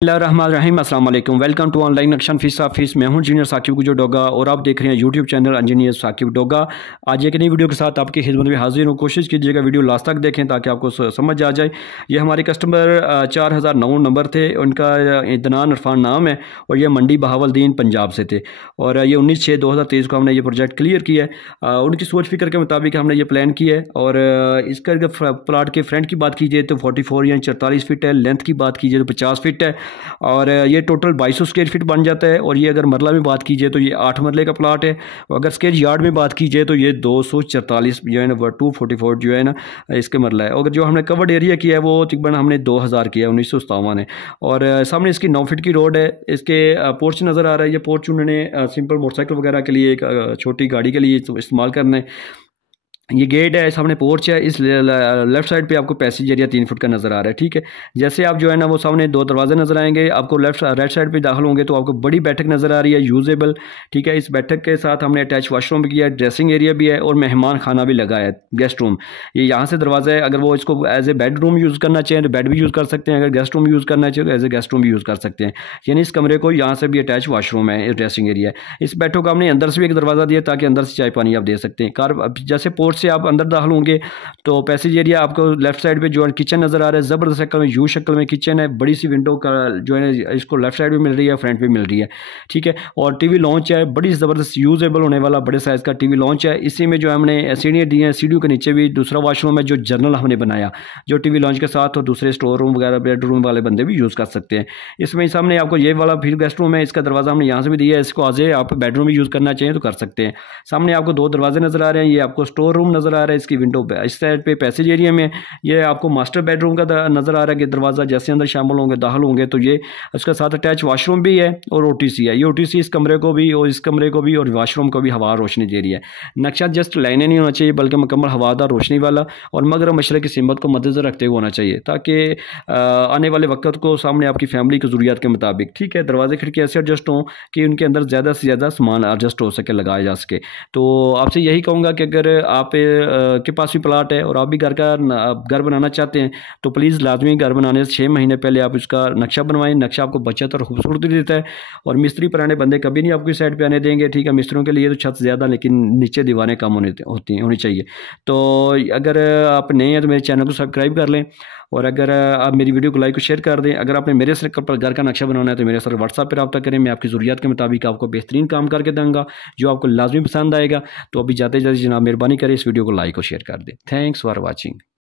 बिस्मिल्लाहिर्रहमानिर्रहीम अस्सलाम वालेकुम। वेलकम टू ऑनलाइन नक्शा फीस ऑफिस। मैं हूं इंजीनियर साकिब गुजर डोगा और आप देख रहे हैं YouTube channel engineer Saqib Doga. आज एक नई वीडियो के साथ आपकी खिदमत में हाजिर हूं। कोशिश कीजिएगा वीडियो लास्ट तक देखें ताकि आपको समझ आ जाए। ये हमारे कस्टमर 4009 नंबर थे, उनका इदनान इरफान नाम है और ये मंडी बहावलदीन पंजाब से थे और ये 19/6/2023 को हमने ये प्रोजेक्ट क्लियर किया है। उनकी सोच फिक्र के मुताबिक हमने ये प्लान किया है और इसका प्लाट के फ्रंट की बात कीजिए तो 44 यानी 44 फीट है, लेंथ की बात कीजिए तो 50 फीट है और ये टोटल 2200 स्क्वायर फीट बन जाता है। और ये अगर मरला में बात कीजिए तो ये 8 मरले का प्लाट है। अगर स्क्वायर यार्ड में बात कीजिए तो ये 244 जो है ना 244 जो है ना इसके मरला है। और जो हमने कवर्ड एरिया किया है वो तकरीबन हमने 2000 किया है, 1957 है। और सामने इसकी 9 फीट की रोड है। इसके पोर्च नज़र आ रहा है। ये पोर्च उन्होंने सिंपल मोटरसाइकिल वगैरह के लिए, एक छोटी गाड़ी के लिए इस्तेमाल करना है। ये गेट है, सामने पोर्च है। इस लेफ्ट साइड पे आपको पैसेज एरिया 3 फुट का नज़र आ रहा है। ठीक है, जैसे आप जो है ना वो सामने 2 दरवाजे नज़र आएंगे। आपको राइट साइड पे दाखिल होंगे तो आपको बड़ी बैठक नज़र आ रही है, यूजेबल। ठीक है, इस बैठक के साथ हमने अटैच वॉशरूम भी किया है, ड्रेसिंग एरिया भी है और मेहमान खाना भी लगा है, गेस्ट रूम। ये यहाँ से दरवाज़ा है। अगर वो इसको as a bedroom use करना चाहें तो बेड भी यूज़ कर सकते हैं। अगर गेस्ट रूम यूज़ करना चाहिए तो एज ए गेस्ट रूम भी यूज़ कर सकते हैं। यानी इस कमरे को यहाँ से भी अटैच वॉशरूम है, ड्रेसिंग एरिया है। इस बैठक को हमने अंदर से भी एक दरवाज़ा दिया ताकि अंदर से चाय पानी आप दे सकते हैं। कार जैसे पोर्ट से आप अंदर दाखिल होंगे तो पैसेज एरिया आपको लेफ्ट साइड पे जो है किचन नज़र आ रहा है। ज़बरदस्त शक्ल में यू शक्ल में किचन है। बड़ी सी विंडो का जो है इसको लेफ्ट साइड भी मिल रही है, फ्रंट भी मिल रही है। ठीक है, और टीवी लॉन्च है, बड़ी ज़बरदस्त यूजेबल होने वाला बड़े साइज़ का टीवी लॉन्च है। इसी में जो हमने सीढ़ियाँ दी हैं, सीढ़ियों के नीचे भी दूसरा वॉशरूम है जो जनरल हमने बनाया, जो टीवी लॉन्च के साथ और दूसरे स्टोर रूम वगैरह बेडरूम वाले बंदे भी यूज़ कर सकते हैं। इसमें सामने आपको ये वाला फिर गेस्ट रूम है। इसका दरवाज़ा हमने यहाँ से भी दिया है। इसको आज आप बेडरूम भी यूज़ करना चाहिए तो कर सकते हैं। सामने आपको 2 दरवाजे नज़र आ रहे हैं। ये आपको स्टोर रूम नज़र आ रहा है। इसकी विंडो इस साइड पे पैसेज एरिया में ये आपको मास्टर बेडरूम का नज़र आ रहा है कि दरवाज़ा जैसे अंदर शामिल होंगे दाखिल होंगे तो ये उसके साथ अटैच वॉशरूम भी है और ओटीसी है। ये ओटीसी इस कमरे को भी और इस कमरे को भी और वॉशरूम को भी हवा रोशनी दे रही है। नक्शा जस्ट लाइनें नहीं होना चाहिए बल्कि मुकम्मल हवादार रोशनी वाला और मगरब मशरक़ की सीमत को मद्देनज़र रखते हुए होना चाहिए ताकि आने वाले वक्त को सामने आपकी फैमिली की ज़रूरियात के मुताबिक, ठीक है, दरवाजे खिड़की ऐसे एडजस्ट हों कि उनके अंदर ज़्यादा से ज़्यादा सामान एडजस्ट हो सके, लगाया जा सके। तो आपसे यही कहूँगा कि अगर आप के पास भी प्लाट है और आप भी घर बनाना चाहते हैं तो प्लीज़ लाजमी घर बनाने से 6 महीने पहले आप इसका नक्शा बनवाएं। नक्शा आपको बचत और खूबसूरती देता है और मिस्त्री पुराने बंदे कभी नहीं आपकी साइड पे आने देंगे। ठीक है, मिस्त्रियों के लिए तो छत ज़्यादा लेकिन नीचे दीवारें कम होनी चाहिए। तो अगर आप नए हैं तो मेरे चैनल को सब्सक्राइब कर लें और अगर आप मेरी वीडियो को लाइक और शेयर कर दें। अगर आपने मेरे सर्कल पर घर का नक्शा बनाना है तो मेरे साथ व्हाट्सएप पर रब्ता करें। मैं आपकी ज़रूरियात के मुताबिक आपको बेहतरीन काम करके दूँगा जो आपको लाजमी पसंद आएगा। तो अभी जाते जाते जनाब मेहरबानी करें इस वीडियो को लाइक और शेयर कर दें। Thanks for watching.